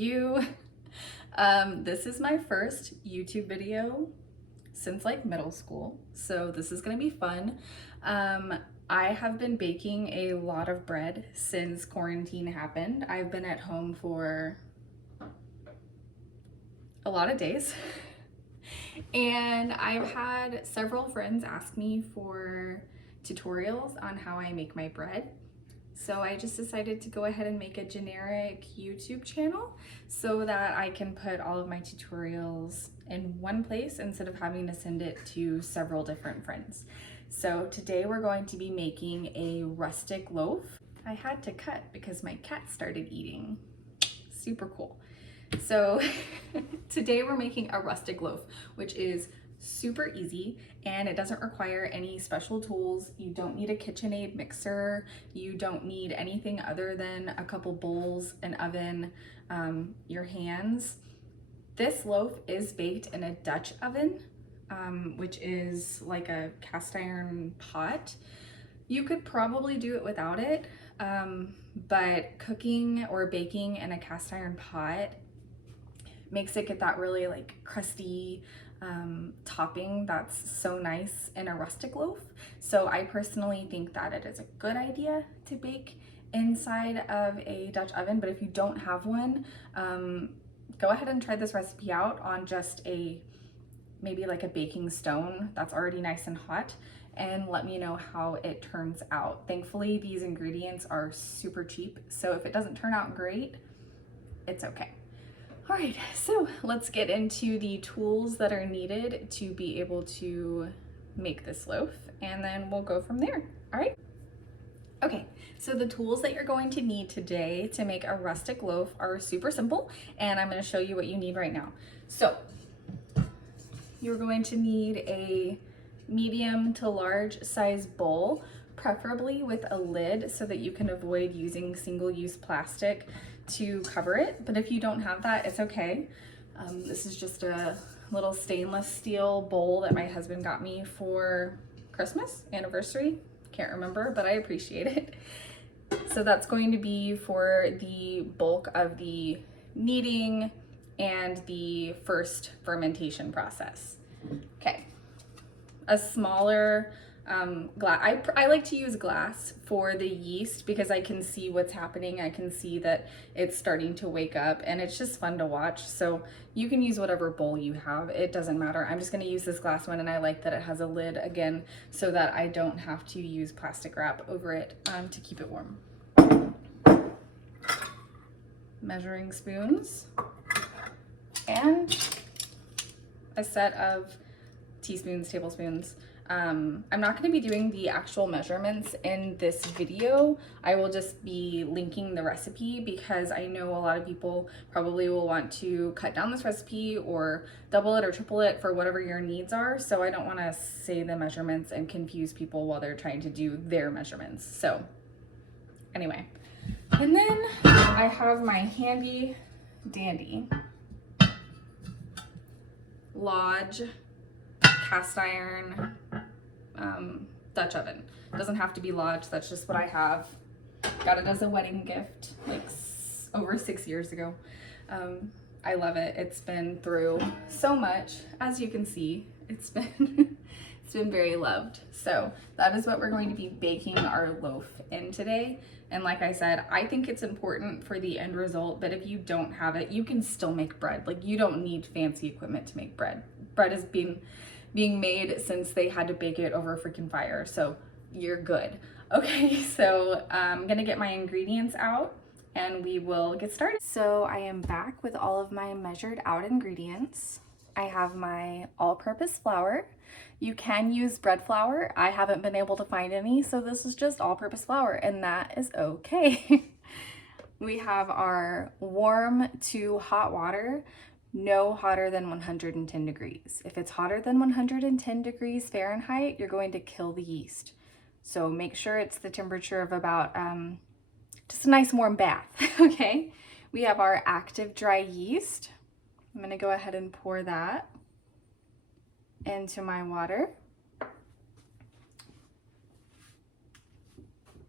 you. This is my first YouTube video since like middle school, so this is gonna be fun. I have been baking a lot of bread since quarantine happened. I've been at home for a lot of days and I've had several friends ask me for tutorials on how I make my bread. So I just decided to go ahead and make a generic YouTube channel so that I can put all of my tutorials in one place instead of having to send it to several different friends. So today we're going to be making a rustic loaf. I had to cut because my cat started eating. Super cool. So today we're making a rustic loaf, which is super easy and it doesn't require any special tools. You don't need a KitchenAid mixer. You don't need anything other than a couple bowls, an oven, your hands. This loaf is baked in a Dutch oven, which is like a cast iron pot. You could probably do it without it, but cooking or baking in a cast iron pot makes it get that really like crusty topping that's so nice in a rustic loaf. So I personally think that it is a good idea to bake inside of a Dutch oven, but if you don't have one, go ahead and try this recipe out on just maybe like a baking stone that's already nice and hot, and let me know how it turns out. Thankfully, these ingredients are super cheap, so if it doesn't turn out great, it's okay. All right, so let's get into the tools that are needed to be able to make this loaf, and then we'll go from there. All right. Okay, so the tools that you're going to need today to make a rustic loaf are super simple, and I'm going to show you what you need right now. So you're going to need a medium to large size bowl, preferably with a lid so that you can avoid using single-use plastic to cover it. But if you don't have that, it's okay. This is just a little stainless steel bowl that my husband got me for Christmas, anniversary, can't remember, but I appreciate it. So that's going to be for the bulk of the kneading and the first fermentation process. Okay, a smaller glass. I like to use glass for the yeast because I can see what's happening. I can see that it's starting to wake up and it's just fun to watch. So you can use whatever bowl you have. It doesn't matter. I'm just going to use this glass one, and I like that it has a lid again so that I don't have to use plastic wrap over it to keep it warm. Measuring spoons and a set of teaspoons, tablespoons. I'm not going to be doing the actual measurements in this video. I will just be linking the recipe because I know a lot of people probably will want to cut down this recipe or double it or triple it for whatever your needs are. So I don't want to say the measurements and confuse people while they're trying to do their measurements. So anyway, and then I have my handy dandy Lodge cast iron Dutch oven. Doesn't have to be Lodge, that's just what I have. Got it as a wedding gift like over 6 years ago. I love it. It's been through so much, as you can see. It's been it's been very loved. So that is what we're going to be baking our loaf in today. And like I said, I think it's important for the end result, but if you don't have it, you can still make bread. Like, you don't need fancy equipment to make bread. Bread is being made since they had to bake it over a freaking fire, so you're good. Okay, so I'm gonna get my ingredients out and we will get started. So I am back with all of my measured out ingredients. I have my all-purpose flour. You can use bread flour. I haven't been able to find any, so this is just all-purpose flour, and that is okay. We have our warm to hot water, no hotter than 110 degrees. If it's hotter than 110 degrees Fahrenheit, you're going to kill the yeast. So make sure it's the temperature of about just a nice warm bath, okay? We have our active dry yeast. I'm gonna go ahead and pour that into my water.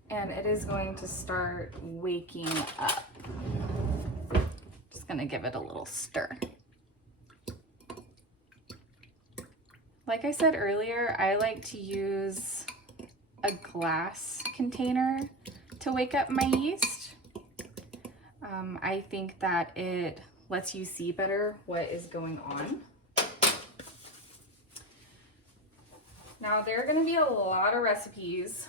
And it is going to start waking up. Just gonna give it a little stir. Like I said earlier, I like to use a glass container to wake up my yeast. I think that it lets you see better what is going on. Now, there are going to be a lot of recipes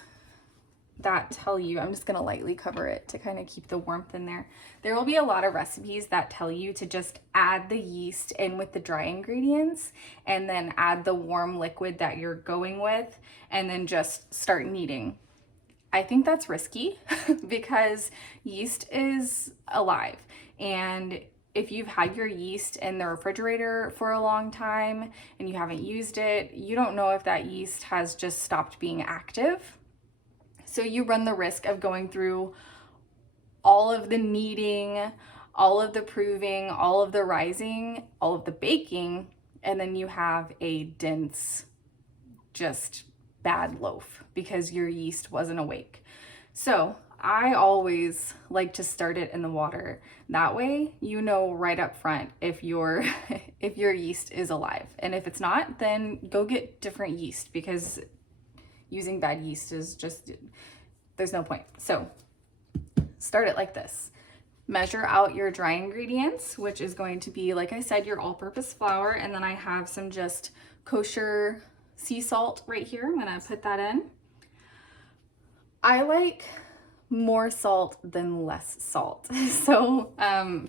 that tell you, I'm just going to lightly cover it to kind of keep the warmth in there. There will be a lot of recipes that tell you to just add the yeast in with the dry ingredients and then add the warm liquid that you're going with and then just start kneading. I think that's risky because yeast is alive, and if you've had your yeast in the refrigerator for a long time and you haven't used it, you don't know if that yeast has just stopped being active. So you run the risk of going through all of the kneading, all of the proving, all of the rising, all of the baking, and then you have a dense, just bad loaf because your yeast wasn't awake. So I always like to start it in the water. That way, you know right up front if your yeast is alive. And if it's not, then go get different yeast, because using bad yeast is just, there's no point. So start it like this. Measure out your dry ingredients, which is going to be, like I said, your all-purpose flour. And then I have some just kosher sea salt right here. I'm gonna put that in. I like more salt than less salt. So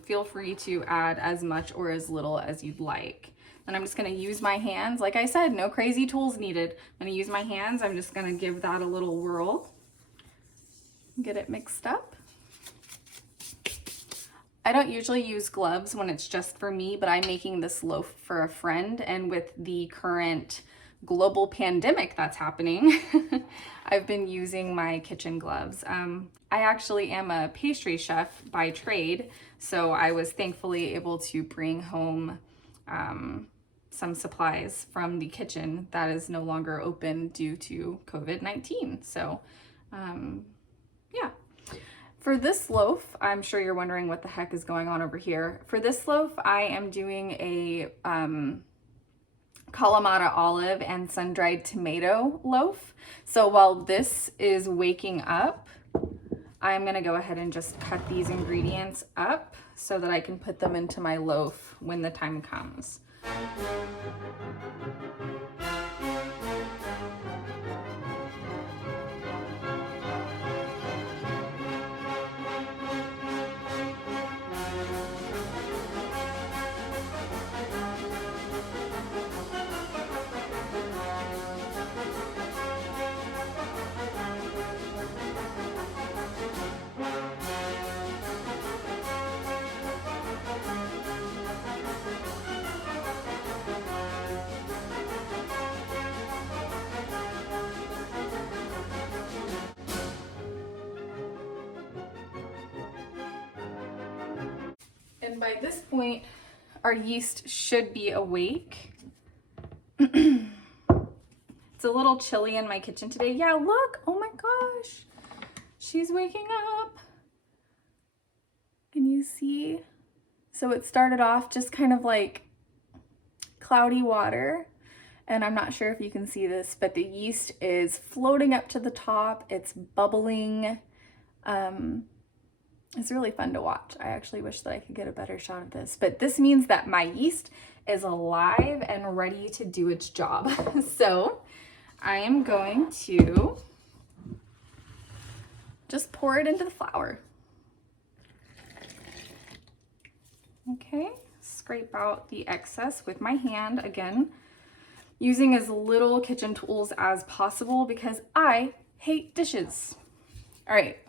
feel free to add as much or as little as you'd like. And I'm just gonna use my hands. Like I said, no crazy tools needed. I'm gonna use my hands. I'm just gonna give that a little whirl. Get it mixed up. I don't usually use gloves when it's just for me, but I'm making this loaf for a friend, and with the current global pandemic that's happening, I've been using my kitchen gloves. I actually am a pastry chef by trade, so I was thankfully able to bring home some supplies from the kitchen that is no longer open due to COVID-19. So yeah. For this loaf, I'm sure you're wondering what the heck is going on over here. For this loaf, I am doing a kalamata olive and sun-dried tomato loaf. So while this is waking up, I'm gonna go ahead and just cut these ingredients up so that I can put them into my loaf when the time comes. And by this point, our yeast should be awake. It's a little chilly in my kitchen today. Yeah, look, oh my gosh, she's waking up. Can you see? So it started off just kind of like cloudy water, and I'm not sure if you can see this, but the yeast is floating up to the top. It's bubbling. It's really fun to watch. I actually wish that I could get a better shot of this, but this means that my yeast is alive and ready to do its job. So I am going to just pour it into the flour. Okay, scrape out the excess with my hand, again, using as little kitchen tools as possible because I hate dishes. All right.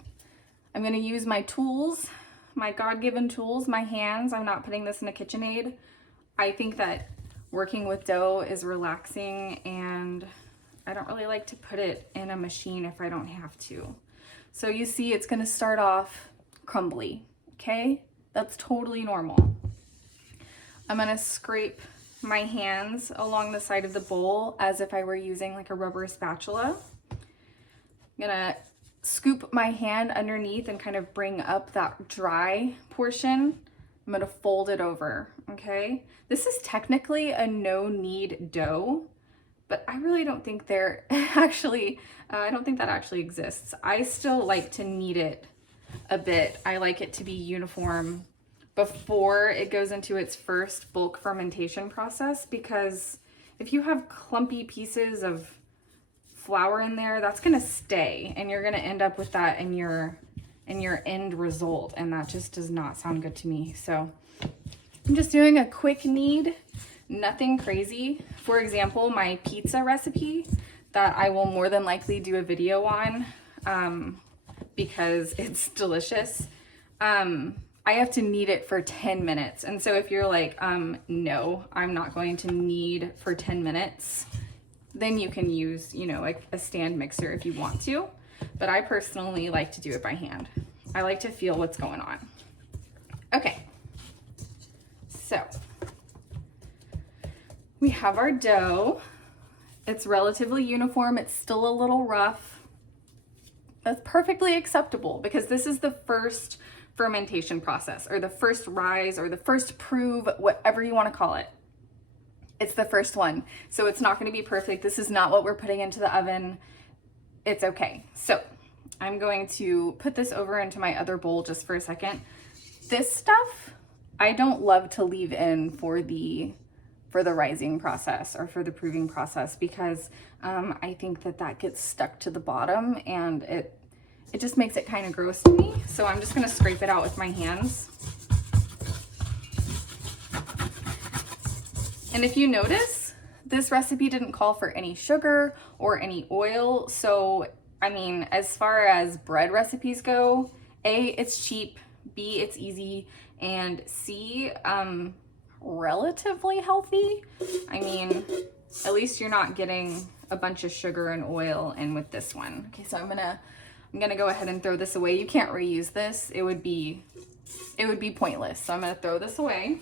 I'm gonna use my tools, my God-given tools, my hands. I'm not putting this in a KitchenAid. I think that working with dough is relaxing, and I don't really like to put it in a machine if I don't have to. So you see it's gonna start off crumbly, okay? That's totally normal. I'm gonna scrape my hands along the side of the bowl as if I were using like a rubber spatula. I'm gonna scoop my hand underneath and kind of bring up that dry portion I'm gonna fold it over, okay? This is technically a no knead dough, but I really don't think they're actually, I don't think that actually exists. I still like to knead it a bit. I like it to be uniform before it goes into its first bulk fermentation process, because if you have clumpy pieces of flour in there, that's gonna stay and you're gonna end up with that in your end result, and that just does not sound good to me. So I'm just doing a quick knead, nothing crazy. For example, my pizza recipe that I will more than likely do a video on because it's delicious. I have to knead it for 10 minutes. And so if you're like, no, I'm not going to knead for 10 minutes, then you can use, you know, like a stand mixer if you want to. But I personally like to do it by hand. I like to feel what's going on. Okay, so we have our dough. It's relatively uniform. It's still a little rough. That's perfectly acceptable because this is the first fermentation process, or the first rise, or the first prove, whatever you want to call it. It's the first one. So it's not going to be perfect. This is not what we're putting into the oven. It's okay. So I'm going to put this over into my other bowl just for a second. This stuff, I don't love to leave in for the rising process or for the proving process, because I think that gets stuck to the bottom and it just makes it kind of gross to me. So I'm just gonna scrape it out with my hands. And if you notice, this recipe didn't call for any sugar or any oil. So, I mean, as far as bread recipes go, A, it's cheap, B, it's easy, and C, relatively healthy. I mean, at least you're not getting a bunch of sugar and oil in with this one. Okay, so I'm gonna go ahead and throw this away. You can't reuse this. It would be pointless. So I'm gonna throw this away.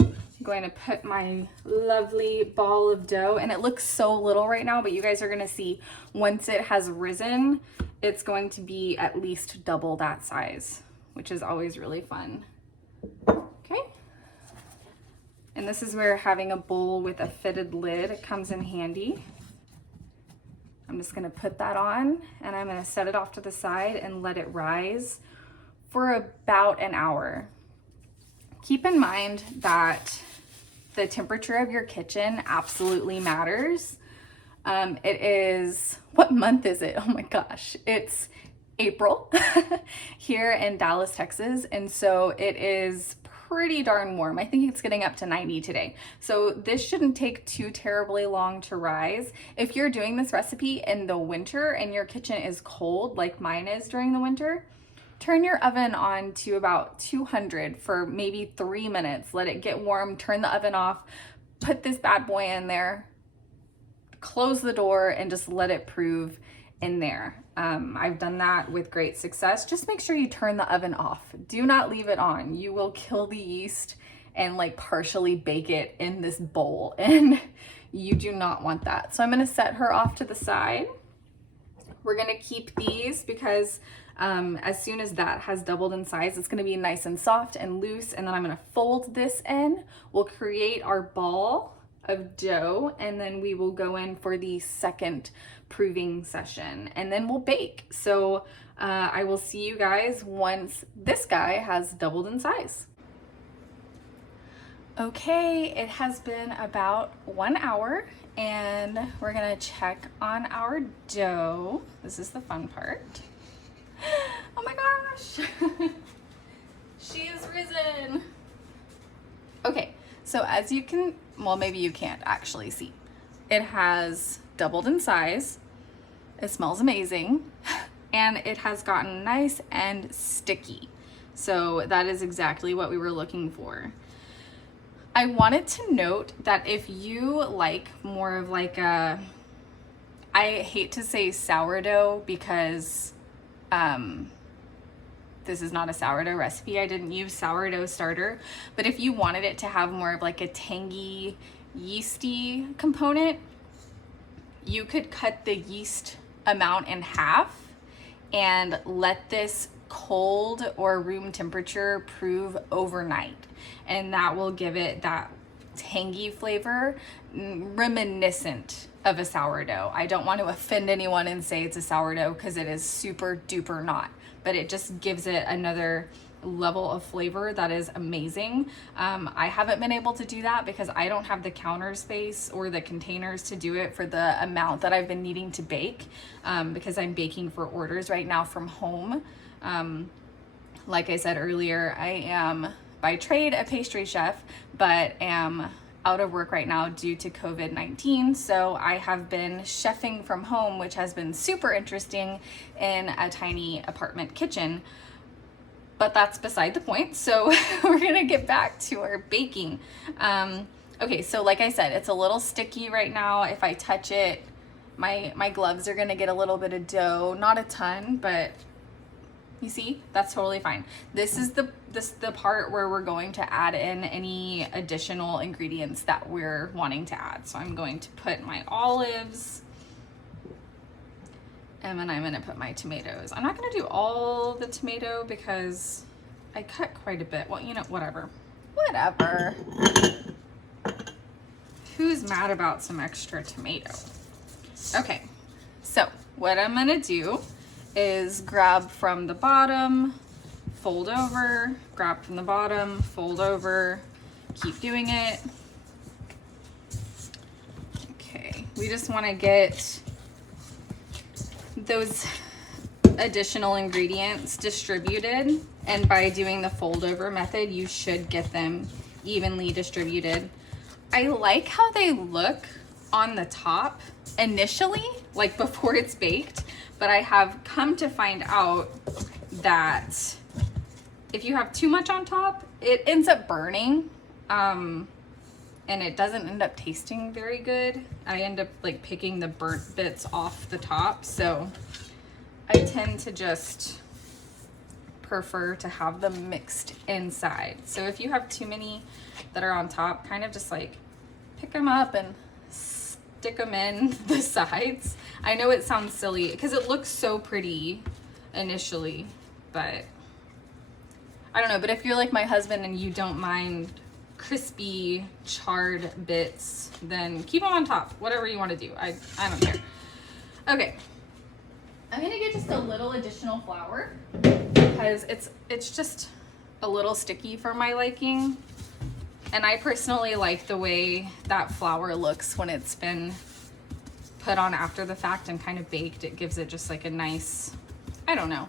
I'm going to put my lovely ball of dough, and it looks so little right now, but you guys are gonna see once it has risen, it's going to be at least double that size, which is always really fun. Okay. And this is where having a bowl with a fitted lid comes in handy. I'm just gonna put that on, and I'm gonna set it off to the side and let it rise for about an hour. Keep in mind that the temperature of your kitchen absolutely matters. It is, what month is it? Oh my gosh, it's April here in Dallas, Texas. And so it is pretty darn warm. I think it's getting up to 90 today. So this shouldn't take too terribly long to rise. If you're doing this recipe in the winter and your kitchen is cold, like mine is during the winter, turn your oven on to about 200 for maybe 3 minutes. Let it get warm, turn the oven off, put this bad boy in there, close the door, and just let it prove in there. I've done that with great success. Just make sure you turn the oven off. Do not leave it on. You will kill the yeast and like partially bake it in this bowl, and you do not want that. So I'm gonna set her off to the side. We're gonna keep these because as soon as that has doubled in size, it's gonna be nice and soft and loose, and then I'm gonna fold this in. We'll create our ball of dough, and then we will go in for the second proving session, and then we'll bake. So I will see you guys once this guy has doubled in size. Okay, it has been about 1 hour, and we're gonna check on our dough. This is the fun part. Oh my gosh, she is risen. Okay, so as you can, well, maybe you can't actually see, it has doubled in size. It smells amazing, and it has gotten nice and sticky. So that is exactly what we were looking for. I wanted to note that if you like more of like a, I hate to say sourdough because this is not a sourdough recipe. I didn't use sourdough starter, but if you wanted it to have more of like a tangy, yeasty component, you could cut the yeast amount in half and let this cold or room temperature prove overnight, and that will give it that tangy flavor reminiscent of a sourdough. I don't want to offend anyone and say it's a sourdough because it is super duper not, but it just gives it another level of flavor that is amazing. I haven't been able to do that because I don't have the counter space or the containers to do it for the amount that I've been needing to bake, because I'm baking for orders right now from home. Like I said earlier, I am by trade a pastry chef, but am out of work right now due to COVID-19. So I have been chefing from home, which has been super interesting in a tiny apartment kitchen. But that's beside the point. So we're gonna get back to our baking. Okay, so like I said, it's a little sticky right now. If I touch it, my gloves are gonna get a little bit of dough, not a ton, but you see, that's totally fine. This is the part where we're going to add in any additional ingredients that we're wanting to add. So I'm going to put my olives, and then I'm gonna put my tomatoes. I'm not gonna do all the tomato because I cut quite a bit. Well, you know, whatever. Whatever. Who's mad about some extra tomato? Okay, so what I'm gonna do is grab from the bottom, fold over, grab from the bottom, fold over, keep doing it. Okay, we just wanna get those additional ingredients distributed, and by doing the fold over method you should get them evenly distributed. I like how they look on the top initially, like before it's baked, but I have come to find out that if you have too much on top, it ends up burning, and it doesn't end up tasting very good. I end up like picking the burnt bits off the top, so I tend to just prefer to have them mixed inside. So if you have too many that are on top, kind of just like pick them up and stick them in the sides. I know it sounds silly because it looks so pretty initially, but I don't know. But if you're like my husband and you don't mind crispy charred bits, then keep them on top, whatever you want to do. I don't care. Okay, I'm gonna get just a little additional flour because it's just a little sticky for my liking, and I personally like the way that flour looks when it's been put on after the fact and kind of baked. It gives it just like a nice, I don't know,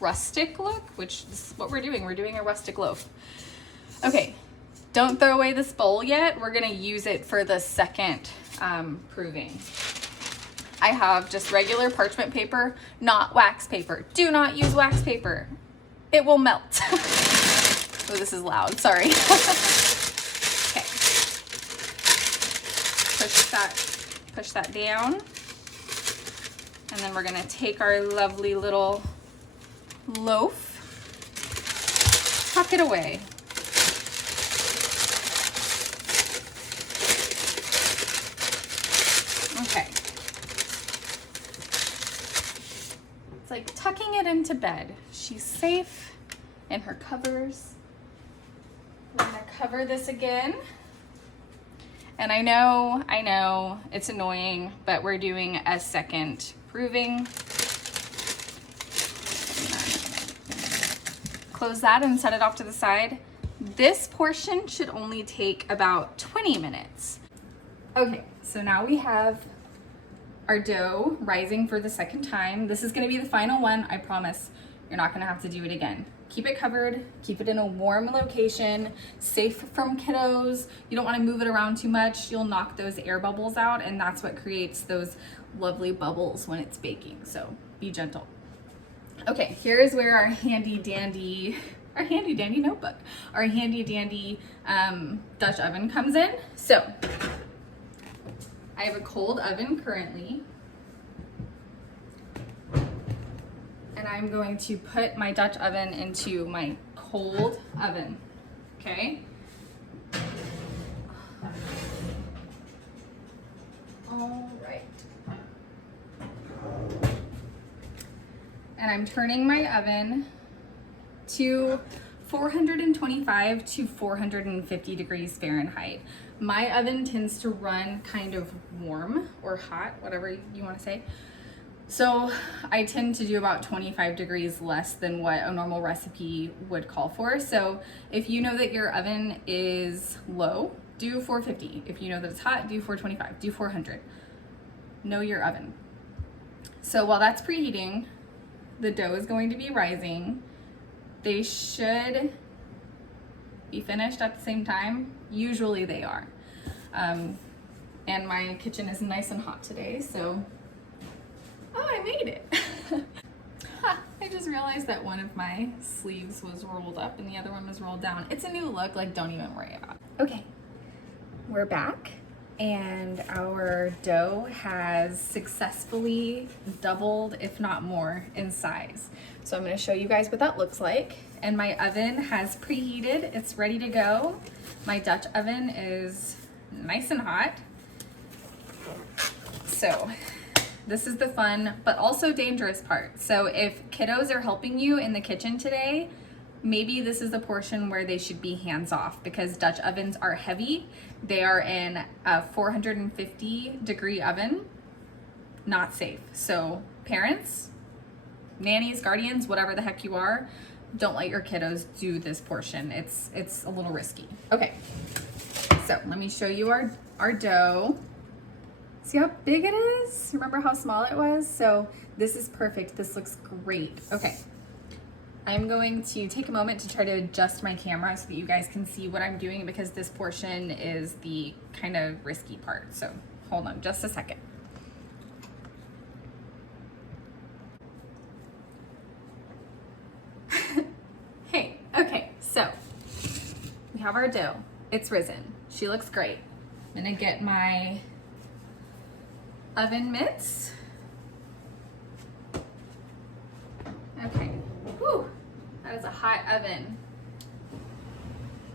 rustic look, which is what we're doing. We're doing a rustic loaf. Okay, don't throw away this bowl yet. We're gonna use it for the second proving. I have just regular parchment paper, not wax paper. Do not use wax paper. It will melt. Oh, this is loud, sorry. Okay. Push that down. And then we're gonna take our lovely little loaf, tuck it away. Okay. It's like tucking it into bed. She's safe in her covers. We're gonna cover this again. And I know, it's annoying, but we're doing a second proving. Close that and set it off to the side. This portion should only take about 20 minutes. Okay, so now we have our dough rising for the second time. This is gonna be the final one, I promise. You're not gonna have to do it again. Keep it covered, keep it in a warm location, safe from kiddos. You don't wanna move it around too much. You'll knock those air bubbles out, and that's what creates those lovely bubbles when it's baking, so be gentle. Okay, here's where our handy dandy notebook, our handy dandy Dutch oven comes in. So I have a cold oven currently, and I'm going to put my Dutch oven into my cold oven, okay? All right. and I'm turning my oven to 425 to 450 degrees Fahrenheit. My oven tends to run kind of warm or hot, whatever you want to say. So I tend to do about 25 degrees less than what a normal recipe would call for. So if you know that your oven is low, do 450. If you know that it's hot, do 425, do 400. Know your oven. So while that's preheating, the dough is going to be rising. They should be finished at the same time. Usually they are. And my kitchen is nice and hot today, so oh, I made it. I just realized that one of my sleeves was rolled up and the other one was rolled down. It's a new look, like don't even worry about it. Okay, we're back and our dough has successfully doubled, if not more, in size. So I'm gonna show you guys what that looks like. And my oven has preheated, it's ready to go. My Dutch oven is nice and hot. So this is the fun, but also dangerous part. So if kiddos are helping you in the kitchen today, maybe this is the portion where they should be hands off because Dutch ovens are heavy. They are in a 450 degree oven, not safe. So parents, nannies, guardians, whatever the heck you are, don't let your kiddos do this portion. It's a little risky. Okay, so let me show you our dough. See how big it is? Remember how small it was? So this is perfect. This looks great. Okay. I'm going to take a moment to try to adjust my camera so that you guys can see what I'm doing because this portion is the kind of risky part. So hold on just a second. Hey, okay, so we have our dough. It's risen. She looks great. I'm gonna get my oven mitts. Okay, whew, that is a hot oven.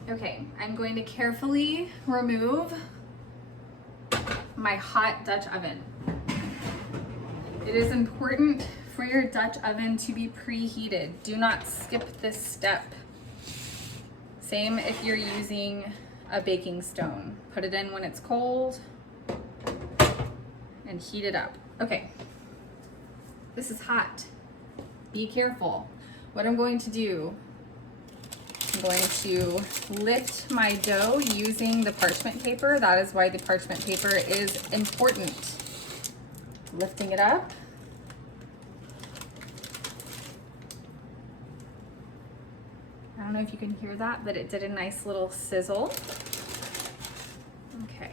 Okay, I'm going to carefully remove my hot Dutch oven. It is important for your Dutch oven to be preheated. Do not skip this step. Same if you're using a baking stone. Put it in when it's cold and heat it up. Okay, this is hot. Be careful. What I'm going to do, I'm going to lift my dough using the parchment paper. That is why the parchment paper is important. Lifting it up. I don't know if you can hear that, but it did a nice little sizzle. Okay.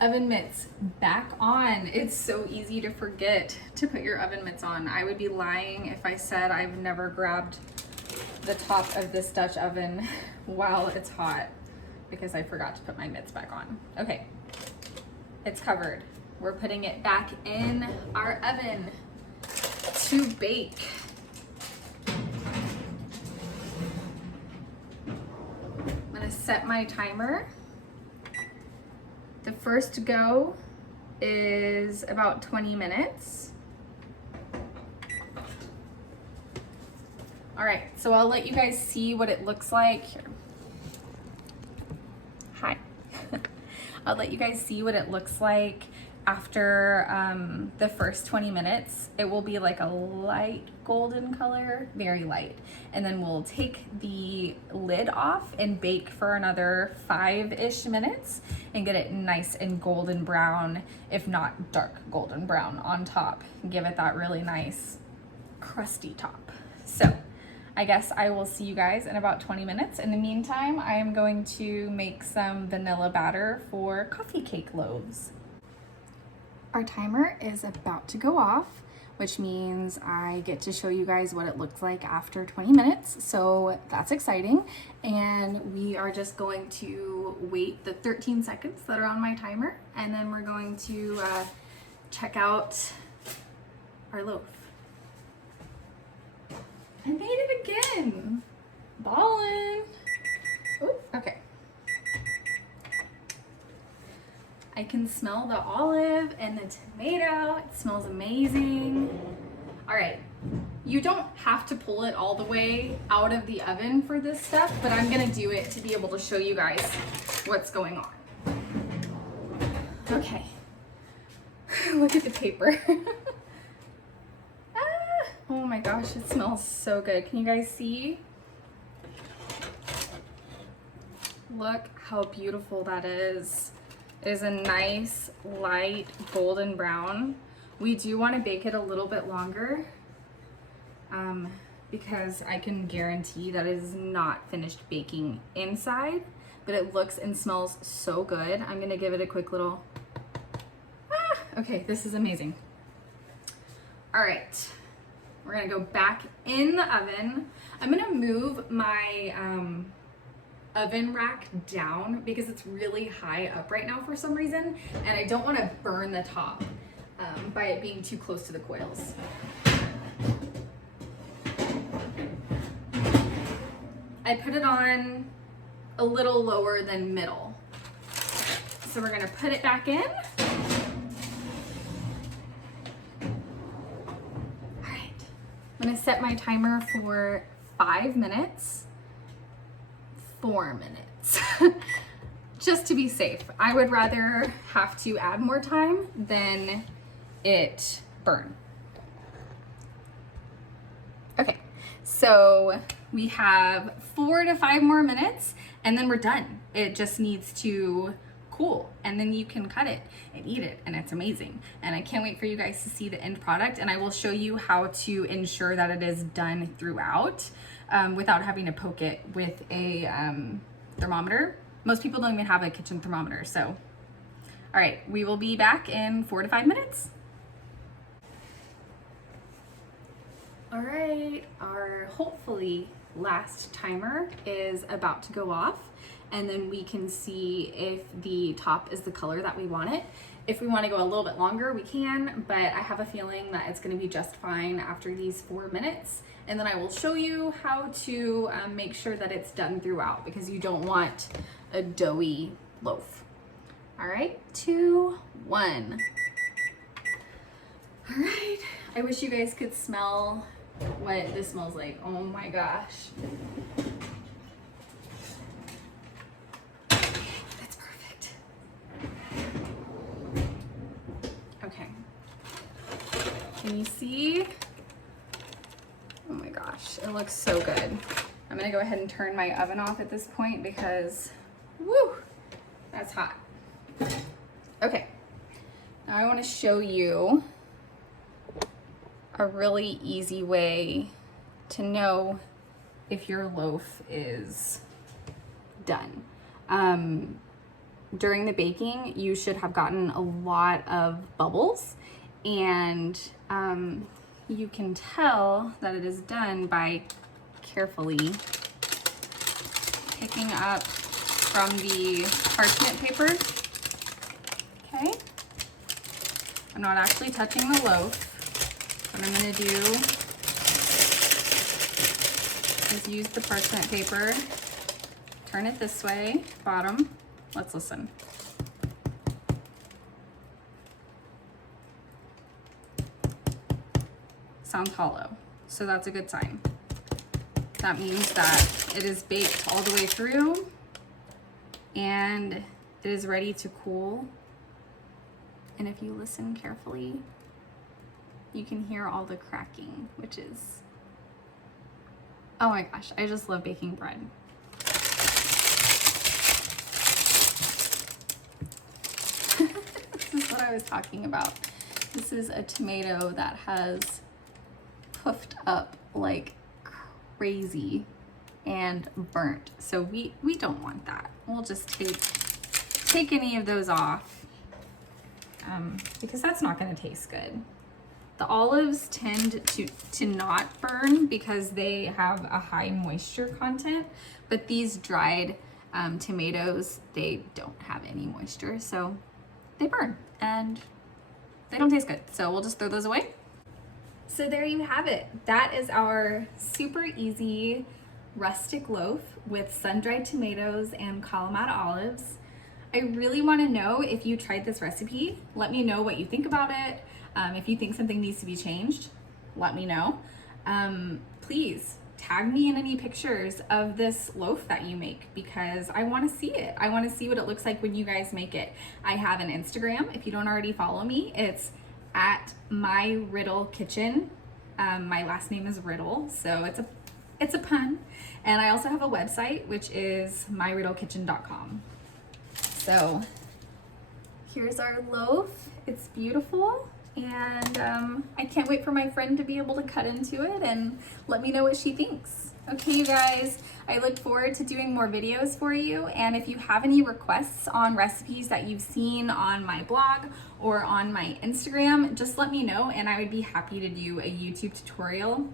Oven mitts back on. It's so easy to forget to put your oven mitts on. I would be lying if I said I've never grabbed the top of this Dutch oven while it's hot because I forgot to put my mitts back on. Okay, it's covered. We're putting it back in our oven to bake. I'm gonna set my timer. The first go is about 20 minutes. All right, so I'll let you guys see what it looks like. Here. Hi. I'll let you guys see what it looks like after the first 20 minutes. It will be like a light golden color, very light. And then we'll take the lid off and bake for another 5-ish minutes and get it nice and golden brown, if not dark golden brown on top. Give it that really nice crusty top. So I guess I will see you guys in about 20 minutes. In the meantime, I am going to make some vanilla batter for coffee cake loaves. Our timer is about to go off, which means I get to show you guys what it looks like after 20 minutes. So that's exciting. And we are just going to wait the 13 seconds that are on my timer. And then we're going to check out our loaf. I made it again. Ballin'. Oh, okay. I can smell the olive and the tomato. It smells amazing. All right, you don't have to pull it all the way out of the oven for this step, but I'm gonna do it to be able to show you guys what's going on. Okay, look at the paper. Ah, oh my gosh, it smells so good. Can you guys see? Look how beautiful that is. It is a nice, light, golden brown. We do want to bake it a little bit longer because I can guarantee that it is not finished baking inside, but it looks and smells so good. I'm gonna give it a quick little, okay, this is amazing. All right, we're gonna go back in the oven. I'm gonna move my oven rack down because it's really high up right now for some reason, and I don't want to burn the top by it being too close to the coils. I put it on a little lower than middle. So we're gonna put it back in. All right, I'm gonna set my timer for 5 minutes. 4 minutes, just to be safe. I would rather have to add more time than it burn. Okay, so we have 4 to 5 more minutes and then we're done. It just needs to cool and then you can cut it and eat it, and it's amazing. And I can't wait for you guys to see the end product, and I will show you how to ensure that it is done throughout without having to poke it with a thermometer. Most people don't even have a kitchen thermometer. So, all right, we will be back in 4 to 5 minutes. All right, our hopefully last timer is about to go off, and then we can see if the top is the color that we want it. If we want to go a little bit longer, we can, but I have a feeling that it's going to be just fine after these 4 minutes. And then I will show you how to make sure that it's done throughout, because you don't want a doughy loaf. All right, 2, 1. All right, I wish you guys could smell what this smells like. Oh my gosh. That's perfect. Okay. Can you see? Oh my gosh, it looks so good. I'm gonna go ahead and turn my oven off at this point because, woo, that's hot. Okay, now I wanna show you a really easy way to know if your loaf is done. During the baking, you should have gotten a lot of bubbles, and you can tell that it is done by carefully picking up from the parchment paper. Okay, I'm not actually touching the loaf. What I'm gonna do is use the parchment paper, turn it this way, bottom. Let's listen. Sounds hollow, so that's a good sign. That means that it is baked all the way through and it is ready to cool. And if you listen carefully, you can hear all the cracking, which is, oh my gosh, I just love baking bread. This is what I was talking about. This is a tomato that has puffed up like crazy and burnt. So we don't want that. We'll just take any of those off because that's not gonna taste good. The olives tend to not burn because they have a high moisture content, but these dried tomatoes, they don't have any moisture, so they burn and they don't taste good. So we'll just throw those away. So there you have it. That is our super easy rustic loaf with sun-dried tomatoes and kalamata olives. I really want to know if you tried this recipe. Let me know what you think about it. If you think something needs to be changed. let me know. Please tag me in any pictures of this loaf that you make because I want to see it. I want to see what it looks like when you guys make it. I have an Instagram. If you don't already follow me, it's at My Riddle Kitchen. My last name is Riddle, so it's a pun. And I also have a website, which is myriddlekitchen.com. So here's our loaf. It's beautiful. And I can't wait for my friend to be able to cut into it and let me know what she thinks. Okay, you guys, I look forward to doing more videos for you. And if you have any requests on recipes that you've seen on my blog or on my Instagram, just let me know and I would be happy to do a YouTube tutorial.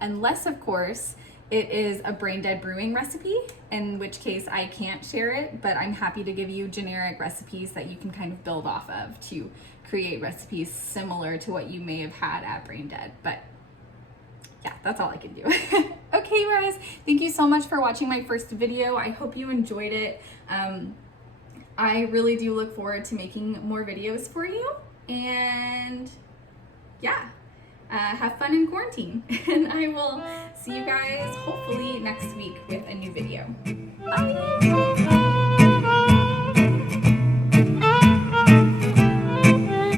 Unless, of course, it is a brain dead brewing recipe, in which case I can't share it, but I'm happy to give you generic recipes that you can kind of build off of to create recipes similar to what you may have had at Brain Dead. But yeah, that's all I can do. Okay, you guys, thank you so much for watching my first video. I hope you enjoyed it. I really do look forward to making more videos for you. And yeah, have fun in quarantine. And I will see you guys hopefully